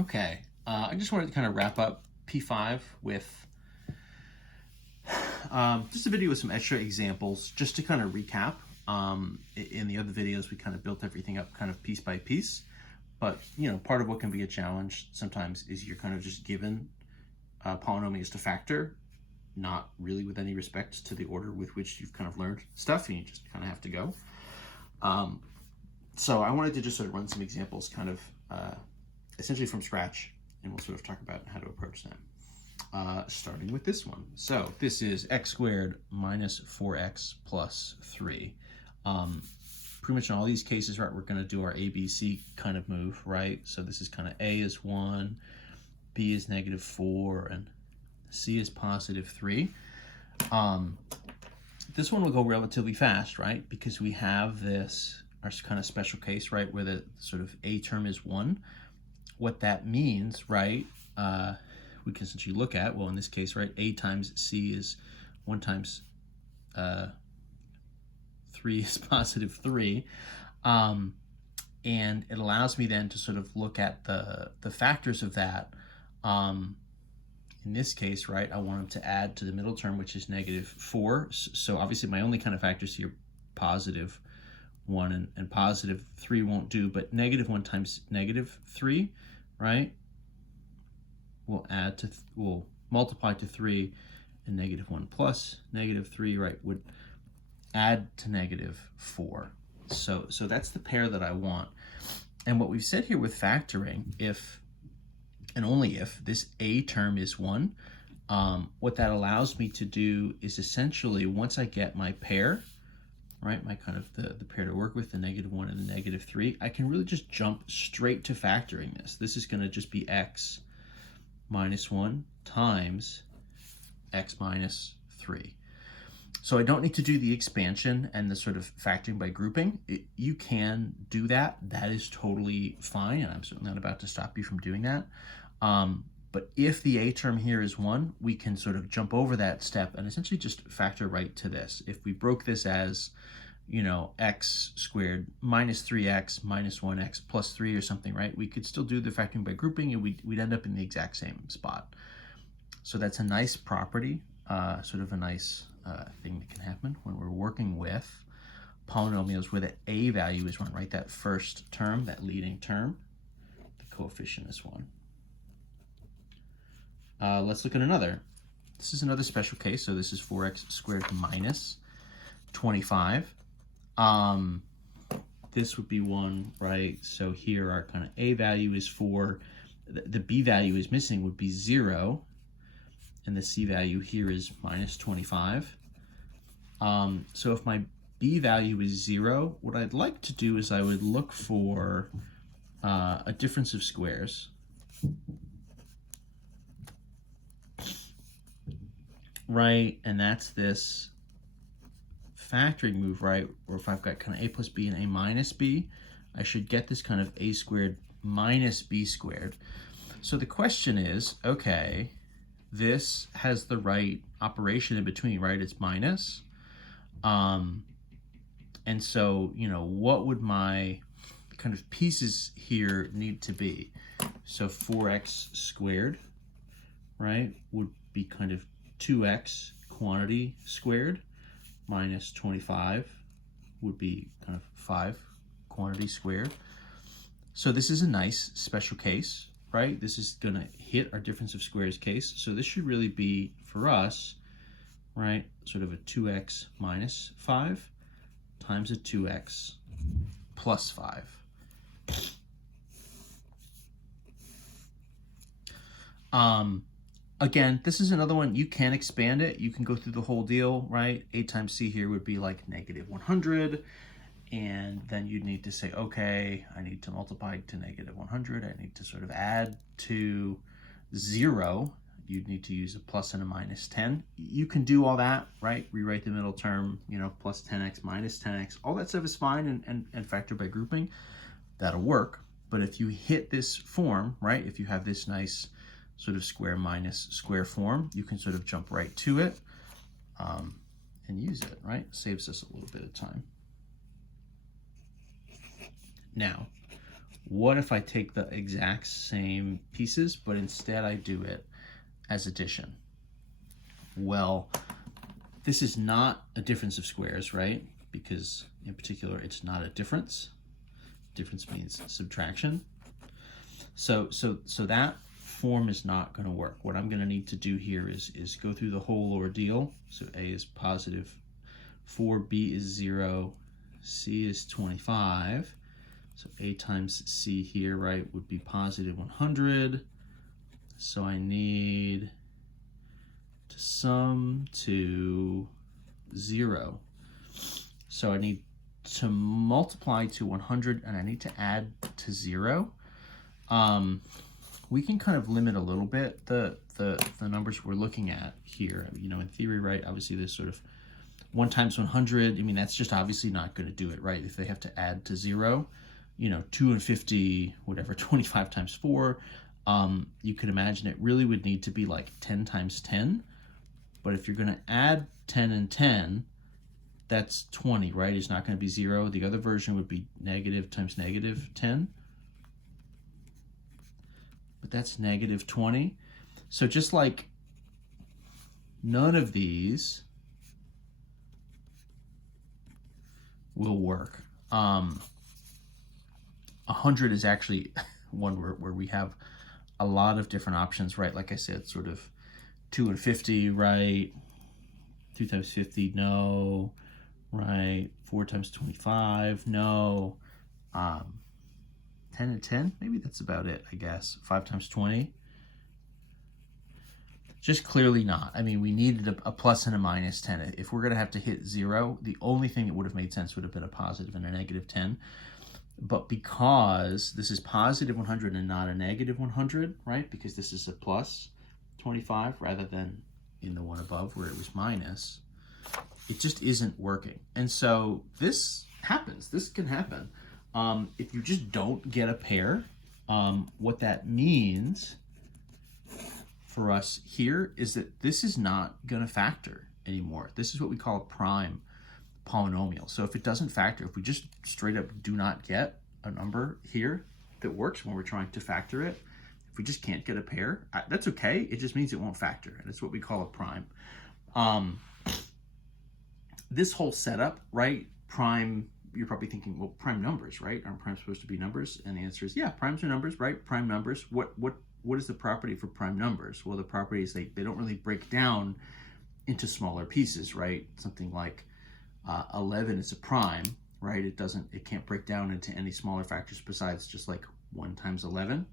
Okay, I just wanted to kind of wrap up P5 with just a video with some extra examples, just to kind of recap. In the other videos, we kind of built everything up kind of piece by piece. But, part of what can be a challenge sometimes is you're kind of just given polynomials to factor, not really with any respect to the order with which you've kind of learned stuff, and you just kind of have to go. So I wanted to just sort of run some examples kind of essentially from scratch, and we'll sort of talk about how to approach them. Starting with this one. So this is x squared minus 4x plus 3. Pretty much in all these cases, right, we're going to do our ABC kind of move, right? So this is kind of A is 1, B is negative 4, and C is positive 3. This one will go relatively fast, right? Because we have this, our kind of special case, right, where the sort of A term is 1. What that means, right, we can essentially look at, well, in this case, right, A times C is 1 times 3 is positive 3. And it allows me then to sort of look at the factors of that. In this case, right, I want them to add to the middle term, which is negative 4. So obviously my only kind of factors here, positive 1 and positive 3 won't do, but negative 1 times negative 3, right, will multiply to 3, and negative 1 plus negative 3, right, would add to negative 4. So that's the pair that I want. And what we've said here with factoring, if and only if this A term is 1, what that allows me to do is essentially, once I get my pair, right, my kind of the pair to work with, the negative 1 and the negative 3, I can really just jump straight to factoring this. This is going to just be x minus 1 times x minus 3. So I don't need to do the expansion and the sort of factoring by grouping. You can do that. That is totally fine, and I'm certainly not about to stop you from doing that. But if the A term here is 1, we can sort of jump over that step and essentially just factor right to this. If we broke this as, x squared minus 3x minus 1x plus 3 or something, right, we could still do the factoring by grouping, and we'd end up in the exact same spot. So that's a nice property, sort of a nice thing that can happen when we're working with polynomials where the A value is 1, right? That first term, that leading term, the coefficient is 1. Let's look at another. This is another special case. So this is 4x squared minus 25. This would be 1, right? So here our kind of A value is 4. The B value is missing, would be 0. And the C value here is minus 25. So if my B value is 0, what I'd like to do is I would look for a difference of squares. Right, and that's this factoring move, right, where if I've got kind of A plus B and A minus B, I should get this kind of A squared minus B squared. So the question is, okay, this has the right operation in between, right? It's minus. And so, what would my kind of pieces here need to be? So 4x squared, right, would be kind of 2x quantity squared minus 25 would be kind of 5 quantity squared. So this is a nice special case, right? This is going to hit our difference of squares case. So this should really be, for us, right, sort of a 2x minus 5 times a 2x plus 5. Again, this is another one, you can expand it. You can go through the whole deal, right? A times C here would be like negative 100. And then you'd need to say, okay, I need to multiply to negative 100. I need to sort of add to 0. You'd need to use a plus and a minus 10. You can do all that, right? Rewrite the middle term, plus 10x minus 10x. All that stuff is fine and factor by grouping. That'll work. But if you hit this form, right, if you have this nice sort of square minus square form, you can sort of jump right to it and use it, right? Saves us a little bit of time. Now, what if I take the exact same pieces, but instead I do it as addition? Well, this is not a difference of squares, right? Because in particular, it's not a difference. Difference means subtraction. So that form is not going to work. What I'm going to need to do here is go through the whole ordeal. So A is positive 4, B is 0, C is 25. So A times C here, right, would be positive 100. So I need to sum to 0. So I need to multiply to 100 and I need to add to 0. We can kind of limit a little bit the numbers we're looking at here. You know, in theory, right, obviously there's sort of 1 times 100. I mean, that's just obviously not going to do it, right? If they have to add to 0, you know, 2 and 50, whatever, 25 times 4, you could imagine it really would need to be like 10 times 10. But if you're going to add 10 and 10, that's 20, right? It's not going to be 0. The other version would be negative times negative 10. But that's negative 20. So just like none of these will work. 100 is actually one where we have a lot of different options, right? Like I said, sort of 2 and 50, right? 2 times 50, no, right? 4 times 25, no. 10 and 10, maybe that's about it, I guess. 5 times 20. Just clearly not. I mean, we needed a plus and a minus 10. If we're going to have to hit 0, the only thing that would have made sense would have been a positive and a negative 10. But because this is positive 100 and not a negative 100, right? Because this is a plus 25 rather than in the one above where it was minus, it just isn't working. And so this happens. This can happen. If you just don't get a pair, what that means for us here is that this is not going to factor anymore. This is what we call a prime polynomial. So if it doesn't factor, if we just straight up do not get a number here that works when we're trying to factor it, if we just can't get a pair, that's okay. It just means it won't factor, and it's what we call a prime. This whole setup, right? Prime, you're probably thinking, well, prime numbers, right? Aren't primes supposed to be numbers? And the answer is, yeah, primes are numbers, right? Prime numbers. What is the property for prime numbers? Well, the property is they don't really break down into smaller pieces, right? Something like 11 is a prime, right? It can't break down into any smaller factors besides just like 1 times 11.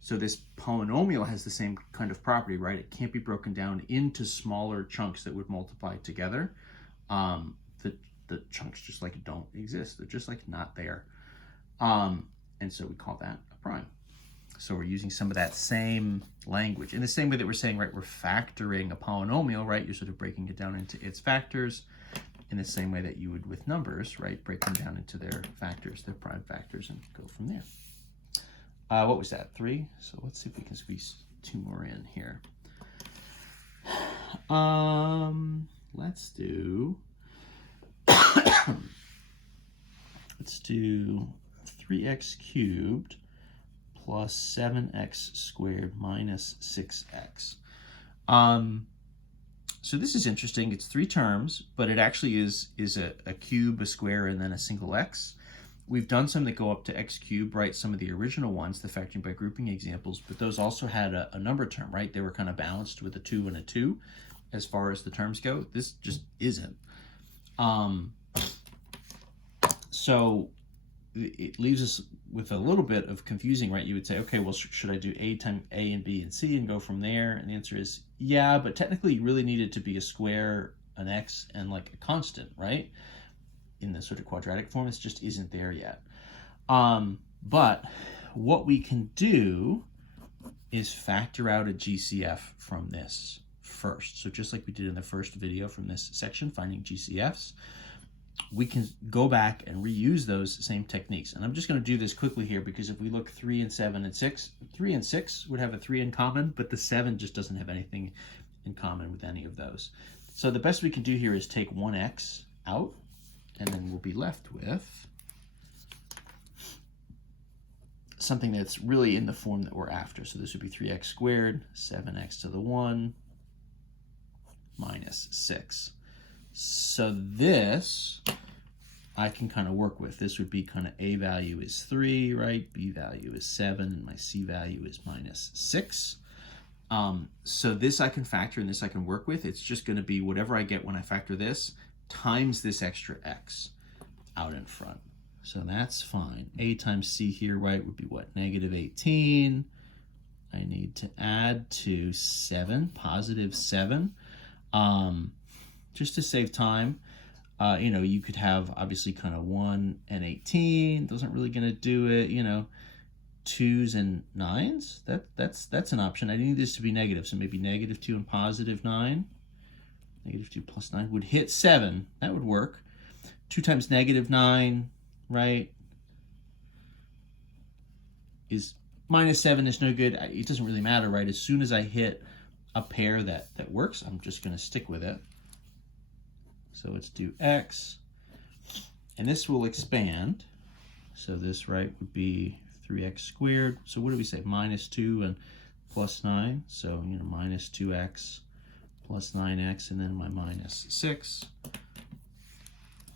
So this polynomial has the same kind of property, right? It can't be broken down into smaller chunks that would multiply together. The chunks just like don't exist. They're just like not there. And so we call that a prime. So we're using some of that same language. In the same way that we're saying, right, we're factoring a polynomial, right? You're sort of breaking it down into its factors in the same way that you would with numbers, right? Break them down into their factors, their prime factors, and go from there. What was that, 3? So let's see if we can squeeze 2 more in here. Let's do 3x cubed plus 7x squared minus 6x. So this is interesting. It's 3 terms, but it actually is a cube, a square, and then a single x. We've done some that go up to x cubed, right? Some of the original ones, the factoring by grouping examples, but those also had a number term, right? They were kind of balanced with a 2 and a 2 as far as the terms go. This just isn't. So it leaves us with a little bit of confusing, right? You would say, okay, well, should I do a times a and b and c and go from there? And the answer is yeah, but technically you really need it to be a square, an x, and like a constant, right? In the sort of quadratic form, this just isn't there yet. But what we can do is factor out a GCF from this first. So just like we did in the first video from this section, finding GCFs, we can go back and reuse those same techniques. And I'm just going to do this quickly here because if we look 3 and 7 and 6, 3 and 6 would have a 3 in common, but the 7 just doesn't have anything in common with any of those. So the best we can do here is take 1x out, and then we'll be left with something that's really in the form that we're after. So this would be 3x squared, 7x to the 1, minus 6. So this I can kind of work with. This would be kind of A value is 3, right? B value is 7, and my C value is minus 6. So this I can factor and this I can work with. It's just going to be whatever I get when I factor this times this extra x out in front. So that's fine. A times C here, right, would be what? Negative 18. I need to add to 7, positive 7. Just to save time, you know, you could have obviously kind of 1 and 18. Those aren't really going to do it, you know. 2s and 9s, that's an option. I need this to be negative, so maybe negative 2 and positive 9. Negative 2 plus 9 would hit 7. That would work. 2 times negative 9, right, is minus 7 is no good. It doesn't really matter, right? As soon as I hit a pair that works, I'm just going to stick with it. So let's do x, and this will expand. So this, right, would be 3x squared. So what do we say? Minus 2 and plus 9. So, you know, minus 2x plus 9x, and then my minus 6.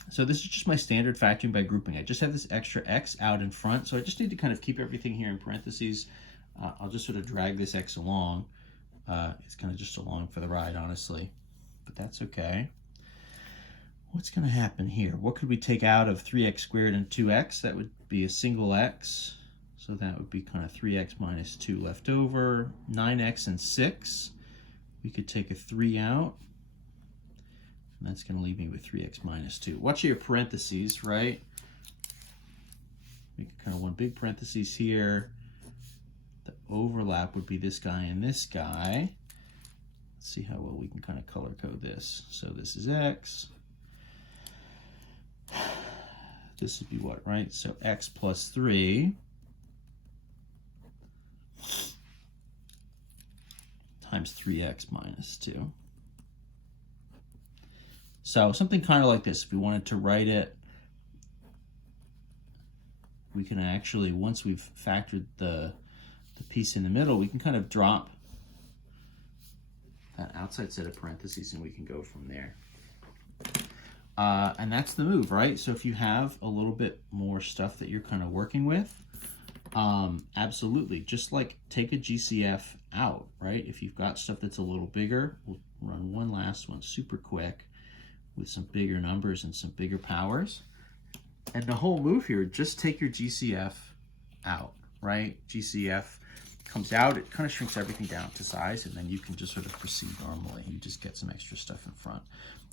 So this is just my standard factoring by grouping. I just have this extra x out in front, so I just need to kind of keep everything here in parentheses. I'll just sort of drag this x along. It's kind of just along for the ride, honestly, but that's okay. What's going to happen here? What could we take out of 3x squared and 2x? That would be a single x. So that would be kind of 3x minus 2 left over. 9x and 6. We could take a 3 out. And that's going to leave me with 3x minus 2. Watch your parentheses, right? Make kind of one big parentheses here. The overlap would be this guy and this guy. Let's see how well we can kind of color code this. So this is x. This would be what, right? So x plus 3 times 3x minus 2. So something kind of like this. If we wanted to write it, we can actually, once we've factored the piece in the middle, we can kind of drop that outside set of parentheses and we can go from there. And that's the move, right? So if you have a little bit more stuff that you're kind of working with, absolutely, just like take a GCF out, right? If you've got stuff that's a little bigger, we'll run one last one super quick with some bigger numbers and some bigger powers. And the whole move here, just take your GCF out, right? GCF comes out, it kind of shrinks everything down to size, and then you can just sort of proceed normally. You just get some extra stuff in front,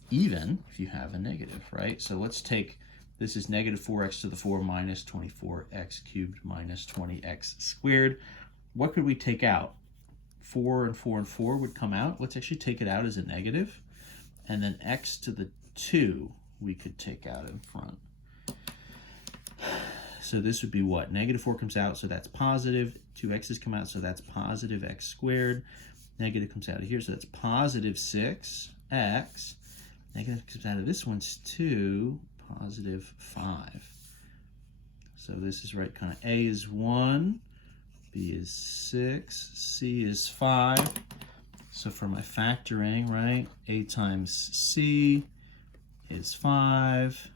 even if you have a negative, right? So let's take, this is negative 4x to the 4 minus 24x cubed minus 20x squared. What could we take out? 4 and 4 and 4 would come out. Let's actually take it out as a negative. And then x to the 2 we could take out in front. So this would be what? Negative 4 comes out, so that's positive. 2x's come out, so that's positive x squared. Negative comes out of here, so that's positive 6x. Negative comes out of this one's 2, positive 5. So this is right, kind of A is 1, B is 6, C is 5. So for my factoring, right, A times C is 5.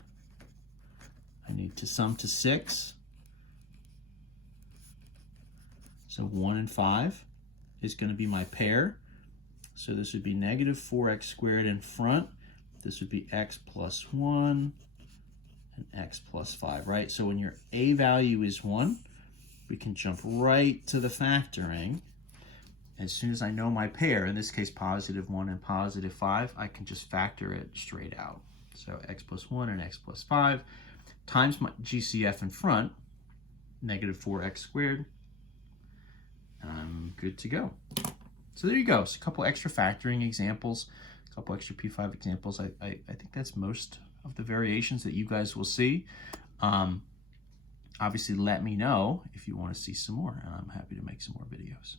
I need to sum to 6. So 1 and 5 is going to be my pair. So this would be negative 4x squared in front. This would be x plus 1 and x plus 5, right? So when your A value is 1, we can jump right to the factoring. As soon as I know my pair, in this case positive 1 and positive 5, I can just factor it straight out. So x plus 1 and x plus 5 times my GCF in front, negative 4x squared, and I'm good to go. So there you go. So a couple extra factoring examples, a couple extra P5 examples. I think that's most of the variations that you guys will see. Obviously, let me know if you want to see some more, and I'm happy to make some more videos.